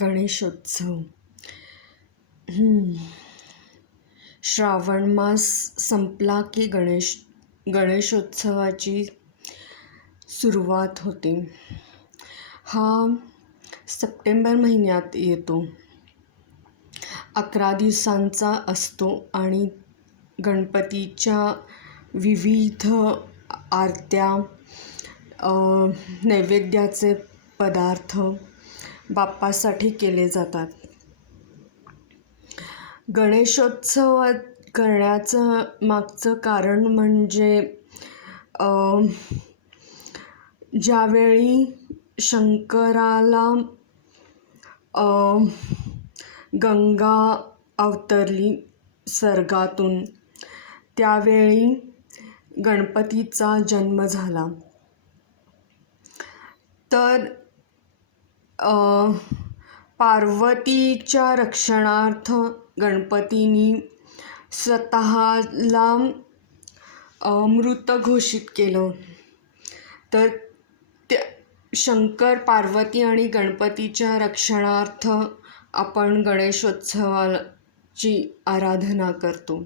गणेशोत्सव. श्रावण मास संपला की गणेशोत्सवाची सुरुवात होते. हा सप्टेंबर महिन्यात येतो. 11 दिवसांचा असतो आणि गणपतीच्या विविध आरत्या, नैवेद्याचे पदार्थ बाप्पासाठी केले जातात. गणेशोत्सव करण्याचं मागचं कारण म्हणजे ज्यावेळी शंकराला गंगा अवतरली स्वर्गातून, त्यावेळी गणपतीचा जन्म झाला. तर पार्वतीच्या रक्षणार्थ गणपतीनी स्वतःला मृत घोषित केलं. तर शंकर, पार्वती आणि गणपतीच्या रक्षणार्थ आपण गणेशोत्सवाची आराधना करतो.